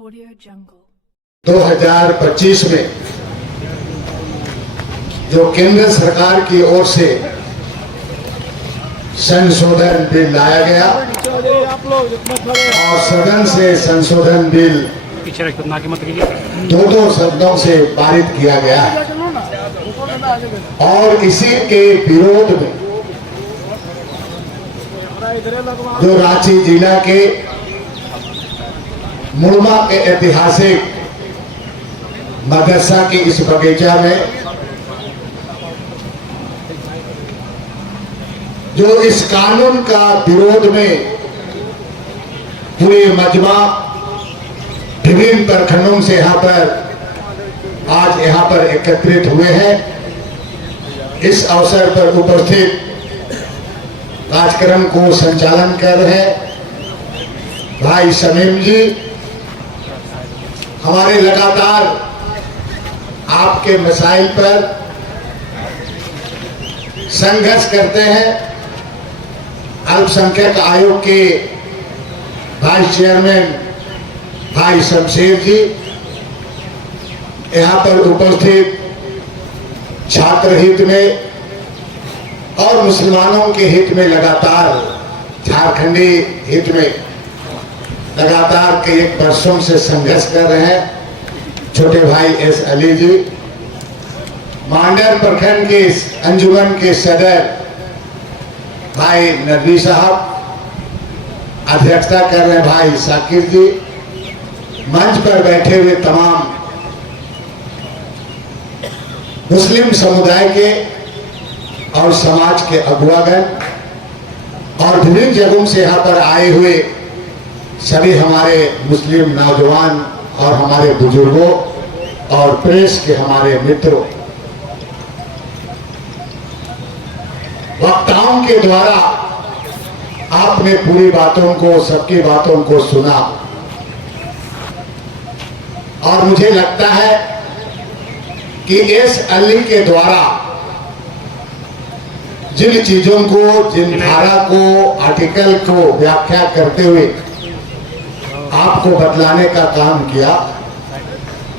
Audio Jungle. 2025 में जो केंद्र सरकार की ओर से संशोधन बिल लाया गया और सदन से संशोधन बिल दो शब्दों से पारित किया गया है और इसी के विरोध में जो रांची जिला के मुड़मा के ऐतिहासिक मदरसा के इस बगीचा में जो इस कानून का विरोध में पूरे मजमा विभिन्न प्रखंडों से आज यहाँ पर एकत्रित हुए हैं। इस अवसर पर उपस्थित कार्यक्रम को संचालन कर रहे हैं भाई शमीम जी, हमारे लगातार आपके मसाइल पर संघर्ष करते हैं। अल्पसंख्यक आयोग के वाइस चेयरमैन भाई शमशेर जी, यहाँ पर उपस्थित छात्र हित में और मुसलमानों के हित में लगातार, झारखंडी हित में लगातार कई एक वर्षों से संघर्ष कर रहे हैं छोटे भाई एस अली जी, मांडर प्रखंड के अंजुमन के सदर भाई नदवी साहब, अध्यक्षता कर रहे भाई साकिर जी, मंच पर बैठे हुए तमाम मुस्लिम समुदाय के और समाज के अगुवागण और विभिन्न जगहों से यहाँ पर आए हुए सभी हमारे मुस्लिम नौजवान और हमारे बुजुर्गों और प्रेस के हमारे मित्रों, वक्ताओं के द्वारा आपने पूरी बातों को, सबकी बातों को सुना और मुझे लगता है कि एस अली के द्वारा जिन चीजों को, जिन धारा को, आर्टिकल को व्याख्या करते हुए आपको बतलाने का काम किया,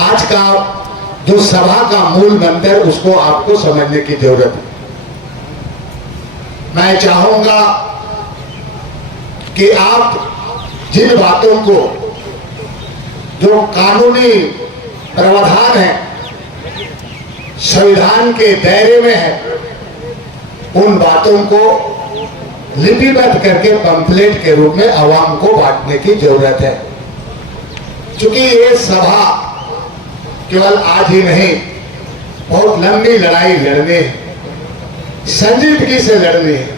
आज का जो सभा का मूल मंत्र उसको आपको समझने की जरूरत है। मैं चाहूंगा कि आप जिन बातों को, जो कानूनी प्रावधान है, संविधान के दायरे में है, उन बातों को लिपिबद्ध करके पंफलेट के रूप में आवाम को बांटने की जरूरत है। क्योंकि ये सभा केवल आज ही नहीं, बहुत लंबी लड़ाई लड़नी है, संजीदगी से लड़नी है।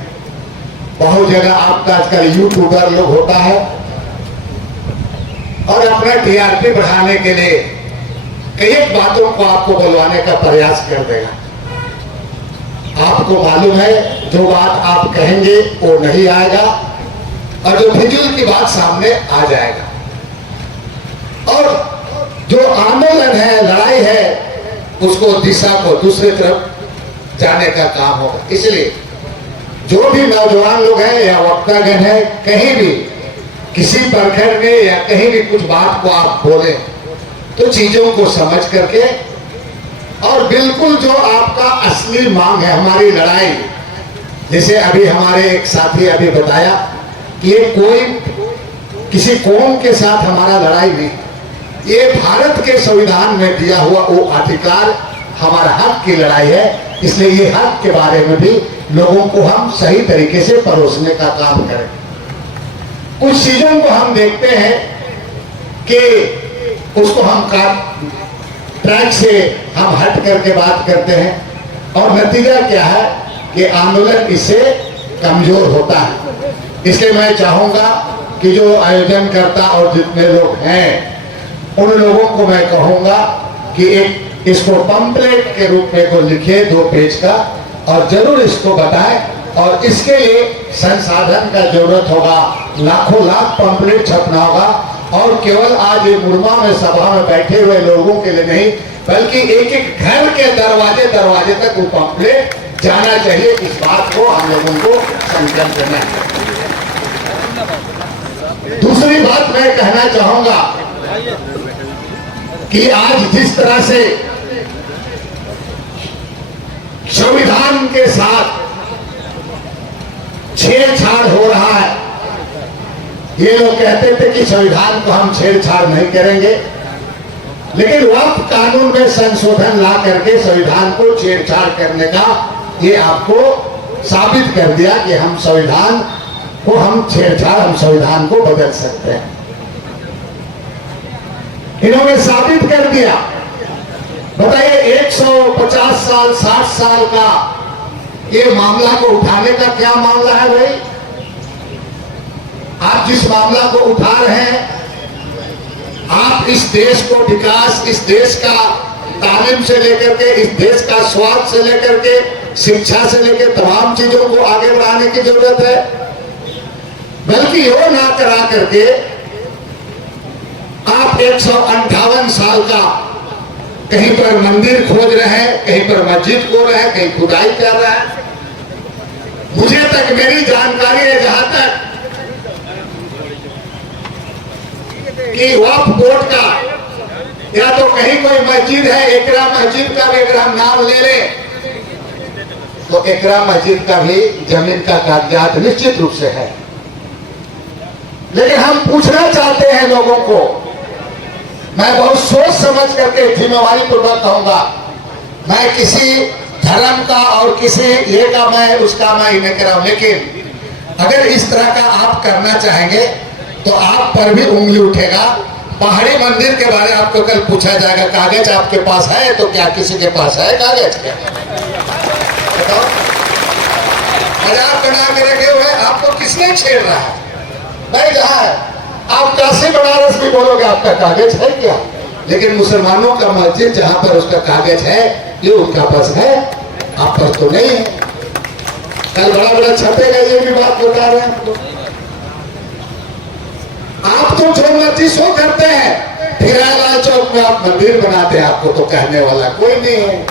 बहुत जगह आपका आजकल यूट्यूबर लोग होता है और अपना टीआरपी बढ़ाने के लिए कई बातों को आपको बुलवाने का प्रयास कर देगा। आपको मालूम है जो बात आप कहेंगे वो नहीं आएगा और जो फिजूल की बात सामने आ जाएगा। और जो आंदोलन है, लड़ाई है, उसको दिशा को दूसरी तरफ जाने का काम होगा। इसलिए जो भी नौजवान लोग हैं या वक्तागण हैं, कहीं भी किसी प्रखंड में या कहीं भी कुछ बात को आप बोले तो चीजों को समझ करके और बिल्कुल जो आपका असली मांग है, हमारी लड़ाई, जैसे अभी हमारे एक साथी अभी बताया कि ये कोई किसी कौम के साथ हमारा लड़ाई नहीं, ये भारत के संविधान में दिया हुआ वो अधिकार, हमारा हक की लड़ाई है। इसलिए ये हक के बारे में भी लोगों को हम सही तरीके से परोसने का काम करें। कुछ चीजों को हम देखते हैं कि उसको हम ट्रैक से हम हट करके बात करते हैं और नतीजा क्या है कि आंदोलन इससे कमजोर होता है। इसलिए मैं चाहूंगा कि जो आयोजन करता और जितने लोग हैं उन लोगों को मैं कहूंगा कि एक इसको पंपलेट के रूप में को लिखे 2 पेज का और जरूर इसको बताएं। और इसके लिए संसाधन का जरूरत होगा, लाखों लाख पंपलेट छपना होगा और केवल आज ये मुड़मा में सभा में बैठे हुए लोगों के लिए नहीं, बल्कि एक एक घर के दरवाजे दरवाजे तक वो पंपलेट जाना चाहिए। इस बात को हम लोगों को संकल्प करना है। दूसरी बात मैं कहना चाहूंगा कि आज जिस तरह से संविधान के साथ छेड़छाड़ हो रहा है, ये लोग कहते थे कि संविधान को हम छेड़छाड़ नहीं करेंगे, लेकिन वक्त कानून में संशोधन ला करके संविधान को छेड़छाड़ करने का ये आपको साबित कर दिया कि हम संविधान को हम संविधान को बदल सकते हैं। इन्होंने साबित कर दिया। बताइए 150 साल 60 साल का ये मामला को उठाने का क्या मामला है भाई? आप जिस मामला को उठा रहे हैं, आप इस देश को विकास, इस देश का तालीम से लेकर के, इस देश का स्वास्थ्य से लेकर के, शिक्षा से लेकर तमाम चीजों को आगे बढ़ाने की जरूरत है। बल्कि वो ना करा करके आप 158 साल का कहीं पर मंदिर खोज रहे हैं, कहीं पर मस्जिद खोज रहे हैं, कहीं खुदाई कर रहे हैं। मुझे तक मेरी जानकारी है जहां तक कि वक्फ बोर्ड का या तो कहीं कोई मस्जिद है, एकरा मस्जिद का भी अगर हम नाम ले लें तो एकरा मस्जिद का भी जमीन का कागजात निश्चित रूप से है। लेकिन हम पूछना चाहते हैं लोगों को, मैं बहुत सोच समझ करके जिम्मेवारी पूर्वक कहूंगा, मैं किसी धर्म का और किसी ये का मैं उसका मैं ही नहीं कर रहा हूं, लेकिन अगर इस तरह का आप करना चाहेंगे तो आप पर भी उंगली उठेगा। पहाड़ी मंदिर के बारे में आपको कल पूछा जाएगा, कागज आपके पास है? तो क्या किसी के पास है कागज? क्या बताओ, हजार बना के रखे हुए, आपको किसने छेड़ रहा है? नहीं जहां है आप काशी बनारस भी बोलोगे आपका कागज है क्या? लेकिन मुसलमानों का मस्जिद जहां पर उसका कागज है, ये उनका पास है, आप पास तो नहीं है। कल बड़ा बड़ा छपेगा, ये भी बात बता रहे हैं। आप तो जो मर्जी सो करते हैं, फिर लाल चौक में आप मंदिर बनाते हैं, आपको तो कहने वाला कोई नहीं है।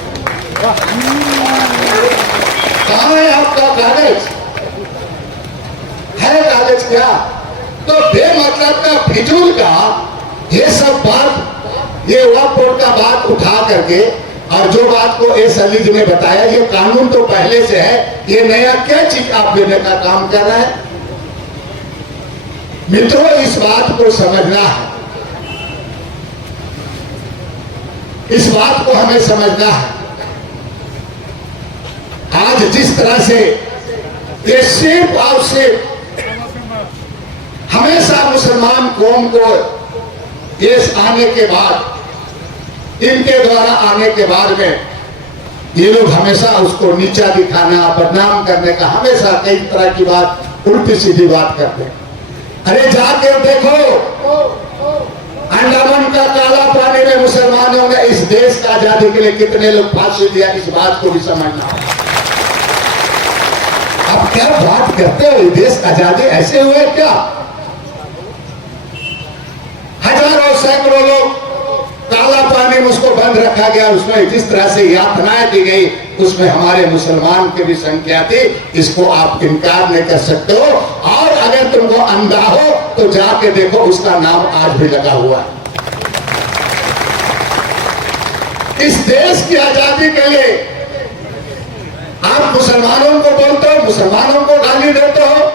कहां है आपका कागज? है कागज क्या? तो बेमतलब का, फिजूल का ये सब बात, ये वक्फ बोर्ड का बात उठा करके, और जो बात को एस अली ने बताया, ये कानून तो पहले से है, ये नया क्या चीज आप देने का काम कर रहे हैं? मित्रों, इस बात को समझना है, इस बात को हमें समझना है। आज जिस तरह से ये सिर्फ और सिर्फ हमेशा मुसलमान कौम को ये आने के बाद, इनके द्वारा आने के बाद में ये लोग हमेशा उसको नीचा दिखाना, बदनाम करने का, हमेशा कई तरह की बात, उल्टी सीधी बात करते हैं। अरे जाके देखो, अंडमान का काला पानी में मुसलमानों ने इस देश का आजादी के लिए कितने लोग फांसी दिया, इस बात को भी समझना। आप क्या बात करते हो? देश आजादी ऐसे हुए क्या? हजारों सैकड़ों लोग काला पानी में उसको बंद रखा गया, उसमें जिस तरह से यातनाएं दी गई, उसमें हमारे मुसलमान की भी संख्या थी। इसको आप इनकार नहीं कर सकते हो। और अगर तुमको अंधा हो तो जाके देखो, उसका नाम आज भी लगा हुआ है। इस देश की आजादी के लिए आप मुसलमानों को बोलते हो, मुसलमानों को गाली देते हो।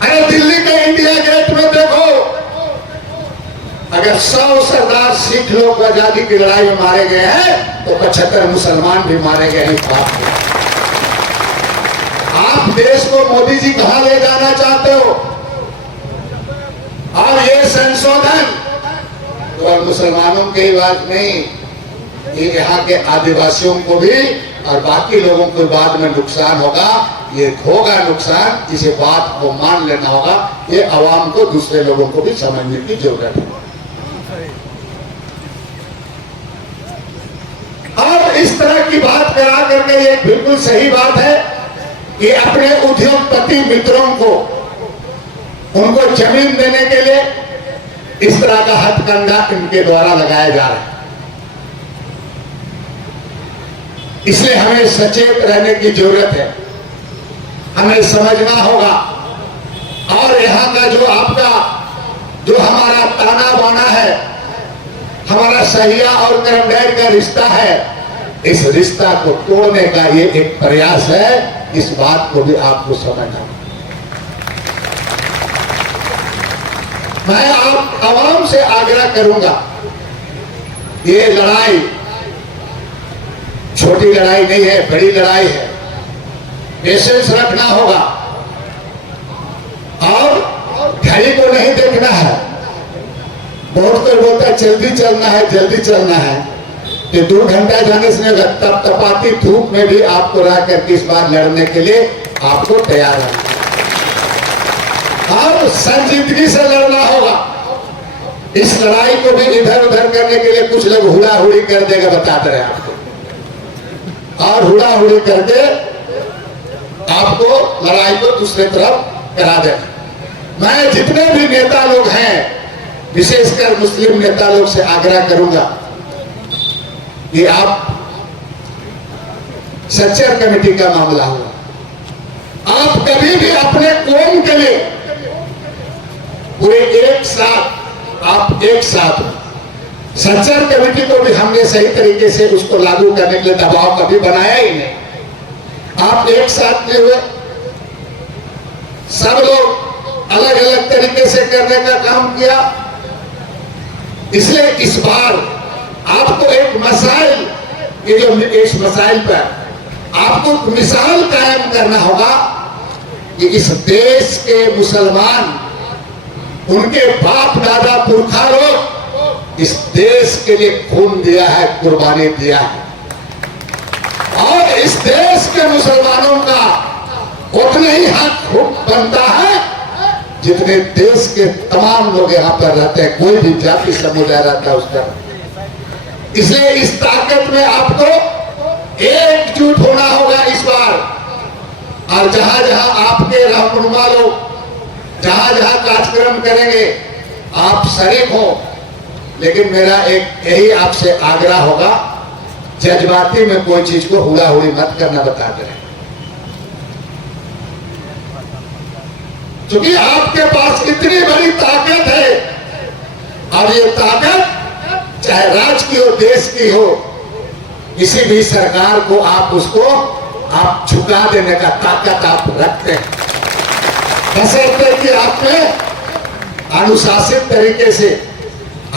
अरे दिल्ली के इंडिया गेट में देखो, अगर 100 सरदार सिख लोग आजादी की लड़ाई में मारे गए हैं तो 75 मुसलमान भी मारे गए हैं। आप देश को मोदी जी कहां ले जाना चाहते हो? और ये संशोधन केवल मुसलमानों की बात नहीं, ये यहाँ के आदिवासियों को भी और बाकी लोगों को बाद में नुकसान होगा। ये होगा नुकसान, इसे बात को मान लेना होगा। ये आवाम को, दूसरे लोगों को भी समझने की जरूरत है। और इस तरह की बात करा करके ये बिल्कुल सही बात है कि अपने उद्योगपति मित्रों को, उनको जमीन देने के लिए इस तरह का हथकंडा इनके द्वारा लगाया जा रहा है। इसलिए हमें सचेत रहने की जरूरत है, हमें समझना होगा। और यहाँ का जो आपका जो हमारा ताना बाना है, हमारा सहिया और करमडेर का रिश्ता है, इस रिश्ता को तोड़ने का ये एक प्रयास है। इस बात को भी आपको समझना। मैं आप आवाम से आग्रह करूंगा, ये लड़ाई छोटी लड़ाई नहीं है, बड़ी लड़ाई है। पेशेंस रखना होगा और घड़ी को नहीं देखना है। बहुत कोई बोलता है जल्दी चलना है, जल्दी चलना है। कि 2 घंटा जाने से नहीं होगा, तब तपाती धूप में भी आपको रह करके इस बार लड़ने के लिए आपको तैयार रहना और संजीदगी से लड़ना होगा। इस लड़ाई को भी इधर उधर करने के लिए कुछ लोग हुड़ाहुड़ी कर देगा, बताते रहे आपको, और हुड़ाहुड़ी करके आपको लड़ाई को दूसरे तरफ करा देगा। मैं जितने भी नेता लोग हैं, विशेषकर मुस्लिम नेता लोग से आग्रह करूंगा कि आप सच्चर कमेटी का मामला हुआ, आप कभी भी अपने कौम के लिए पूरे एक साथ सच्चर कमेटी को भी हमने सही तरीके से उसको लागू करने के लिए दबाव कभी बनाया ही नहीं। आप एक साथ नहीं हुए, सब लोग अलग अलग तरीके से करने का काम किया। इसलिए इस बार आपको एक मसाइल, ये जो इस मसाइल पर आपको मिसाल कायम करना होगा कि इस देश के मुसलमान, उनके बाप दादा पुरखा लोग इस देश के लिए खून दिया है, कुर्बानी दिया है, और इस देश के मुसलमानों का उतना ही हक बनता है जितने देश के तमाम लोग यहाँ पर रहते हैं, कोई भी जाति समुदाय रहता है उसका। इसलिए इस ताकत में आपको एकजुट होना होगा इस बार। और जहां जहां आपके रहनुमा लोग जहां जहां कार्यक्रम करेंगे आप शरीक हो, लेकिन मेरा एक यही आपसे आग्रह होगा, जज्बाती में कोई चीज को हुड़ाहुड़ी मत करना, बताते रहे। क्योंकि आपके पास इतनी बड़ी ताकत है, और ये ताकत चाहे राज्य की हो, देश की हो, किसी भी सरकार को आप उसको आप झुका देने का ताकत आप रखते हैं, बशर्ते कि आप में अनुशासित तरीके से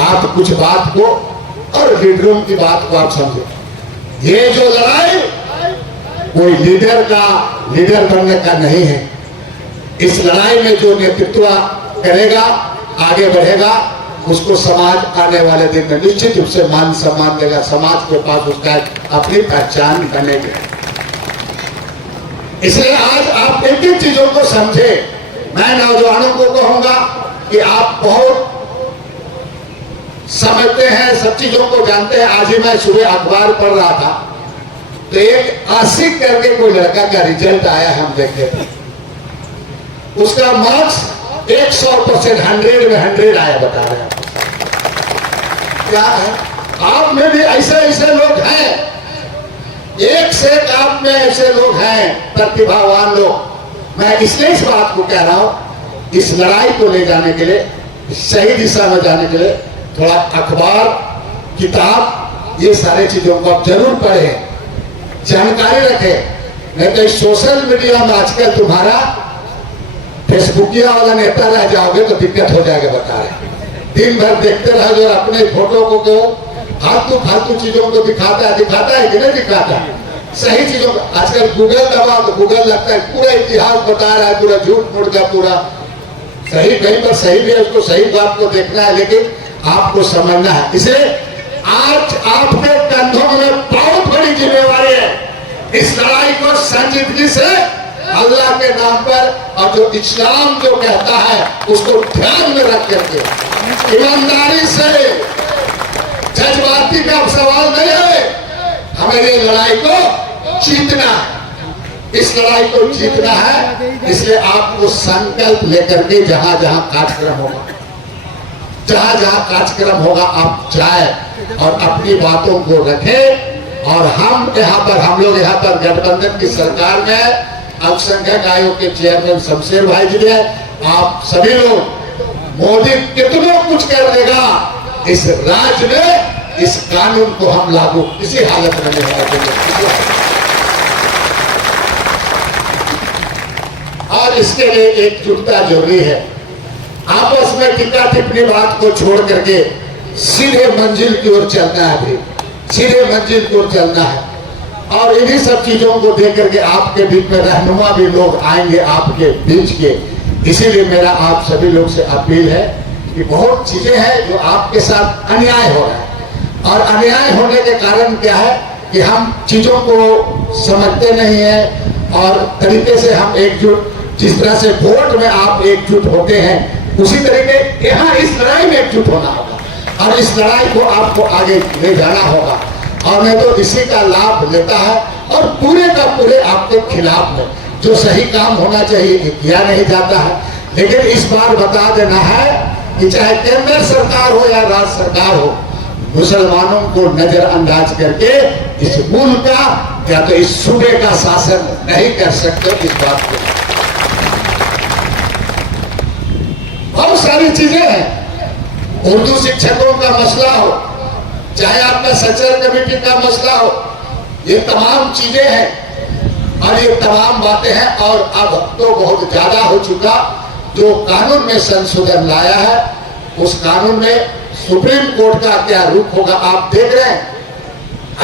आप कुछ बात को और लीडरों की बात को आप समझो। ये जो लड़ाई कोई लीडर बनने का नहीं है। इस लड़ाई में जो नेतृत्व करेगा, आगे बढ़ेगा, उसको समाज आने वाले दिन में निश्चित रूप से मान सम्मान देगा, समाज के पास उसका अपनी पहचान बनेगी। इसलिए आज आप एक एक चीजों को समझे। मैं नौजवानों को कहूंगा कि आप बहुत समझते हैं, सब चीजों को जानते हैं। आज ही मैं सुबह अखबार पढ़ रहा था, तो एक आशिक करके कोई लड़का का रिजल्ट आया, हम देखे थे, उसका मार्क्स 100% 100 में 100 आया, बता रहे हैं। क्या है, आप में भी ऐसे ऐसे लोग हैं, एक से एक आप में ऐसे लोग हैं, प्रतिभावान लोग। मैं इसलिए इस बात को कह रहा हूं, इस लड़ाई को ले जाने के लिए, सही दिशा में जाने के लिए थोड़ा अखबार, किताब, ये सारे चीजों को आप जरूर पढ़ें, जानकारी रखें। नहीं तो सोशल मीडिया में आजकल तुम्हारा फेसबुकिया वाला नेता रह जाओगे तो दिक्कत हो जाएगा, बता रहे। दिन भर देखते रहोगे और अपने फोटो को फालतू चीजों को दिखाता है कि नहीं दिखाता, सही चीजों को। आजकल गूगल दबा तो गूगल लगता है पूरा इतिहास बता रहा है, पूरा झूठ मूठ का, पूरा सही, कहीं पर सही भी है, उसको सही बात को देखना है, लेकिन आपको समझना है। इसलिए आज आपके कंधों में बहुत बड़ी जिम्मेवारी है। इस लड़ाई को संजीदगी से अल्लाह के नाम पर, और जो इस्लाम जो कहता है उसको ध्यान में रख करके ईमानदारी से, जज्बाती का सवाल नहीं है, हमें ये लड़ाई को जीतना है। इस लड़ाई को जीतना है, इसलिए आपको संकल्प लेकर के जहां जहां कार्यक्रम होगा आप जाए और अपनी बातों को रखें। और हम लोग यहाँ पर गठबंधन की सरकार में अल्पसंख्यक आयोग के चेयरमैन शमशेर भाई जी हैं, आप सभी लोग मोदी कितना कुछ कर देगा, इस राज्य में इस कानून को हम लागू किसी हालत में नहीं होने देंगे। और इसके लिए एकजुटता जरूरी है। आपस में टिक्का टिप्पणी बात को छोड़ करके सीधे मंजिल की ओर चलना है। अभी सीधे मंजिल की ओर चलना है और इन्हीं सब चीजों को देख करके आपके बीच में रहनुमा भी लोग आएंगे आपके बीच के। इसीलिए मेरा आप सभी लोग से अपील है कि बहुत चीजें हैं जो आपके साथ अन्याय हो रहा है और अन्याय होने के कारण क्या है कि हम चीजों को समझते नहीं है और तरीके से हम एकजुट, जिस तरह से वोट में आप एकजुट होते हैं उसी तरीके यहाँ इस लड़ाई में एकजुट होना होगा और इस लड़ाई को आपको आगे ले जाना होगा। और मैं तो इसी का लाभ लेता है और पूरे का पूरे आपके खिलाफ में जो सही काम होना चाहिए किया नहीं जाता है। लेकिन इस बार बता देना है कि चाहे केंद्र सरकार हो या राज्य सरकार हो, मुसलमानों को नजरअंदाज करके इस मुल्क का या तो इस सूबे का शासन नहीं कर सकते। इस बात को बहुत सारी चीजें हैं, उर्दू शिक्षकों का मसला हो, चाहे आपका सचल कमेटी का मसला हो, ये तमाम चीजें हैं और ये तमाम बातें हैं। और अब तो बहुत ज्यादा हो चुका, जो कानून में संशोधन लाया है उस कानून में सुप्रीम कोर्ट का क्या रुख होगा आप देख रहे हैं।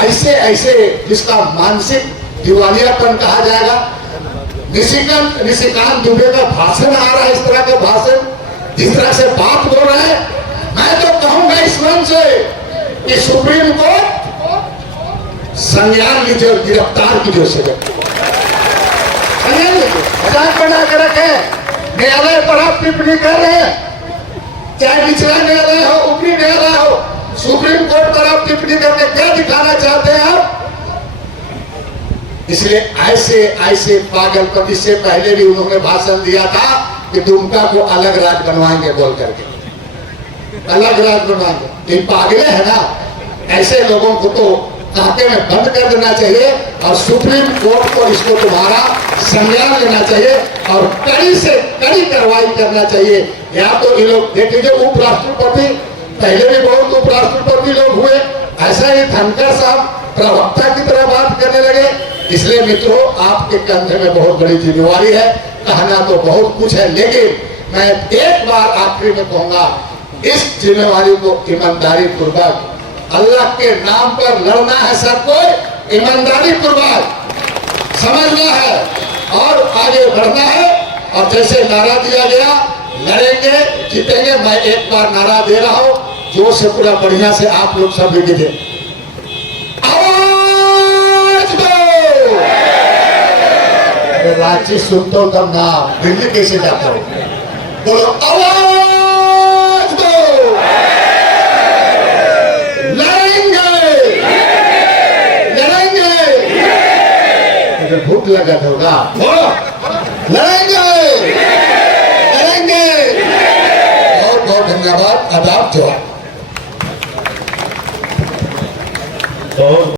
ऐसे ऐसे जिसका मानसिक दिवालियापन कहा जाएगा, निशिकांत दुबे का भाषण आ रहा है, इस तरह का भाषण, जिस तरह से बात बोल रहे हैं, मैं तो कहूंगा इस मंच से कि सुप्रीम कोर्ट संज्ञान लीजिए, गिरफ्तार कीजिए उसे, मजाक बना के रखे। न्यायालय पर आप टिप्पणी कर रहे हैं, चाहे निचला न्यायालय हो, ऊपरी न्यायालय हो, सुप्रीम कोर्ट पर आप टिप्पणी करके क्या दिखाना चाहते हैं आप? इसलिए ऐसे ऐसे पागलपति से पहले भी उन्होंने भाषण दिया था कि दुमका को अलग राज्य बनवाएंगे बोल करके, अलग राज्य बनवाएंगे। ये पागल है ना, ऐसे लोगों को तो खाते में बंद कर देना चाहिए और सुप्रीम कोर्ट को इसको तुम्हारा संज्ञान लेना चाहिए और कड़ी से कड़ी कार्रवाई करना चाहिए। या तो ये लोग देख लीजिए, उपराष्ट्रपति, पहले भी बहुत उपराष्ट्रपति लोग हुए, ऐसा ही धनखड़ साहब प्रवक्ता की तरह बात करने लगे। इसलिए मित्रों, आपके कंधे में बहुत बड़ी जिम्मेवारी है, कहना तो बहुत कुछ है, लेकिन मैं एक बार आखिरी में कहूंगा, इस जिम्मेवारी को ईमानदारी पूर्वक अल्लाह के नाम पर लड़ना है, सबको ईमानदारी पूर्वक समझना है और आगे बढ़ना है। और जैसे नारा दिया गया, लड़ेंगे जीतेंगे। मैं एक बार नारा दे रहा हूं, जोर से पूरा बढ़िया से आप लोग सब लिखिए, आवाज दो। रांची सुनता हूं तब ना, दिल्ली कैसे जाता हूं, बोलो आवाज दो। भूख लगा होगा, लड़ेंगे लड़ेंगे। बहुत बहुत धन्यवाद, आदाब, जवाब।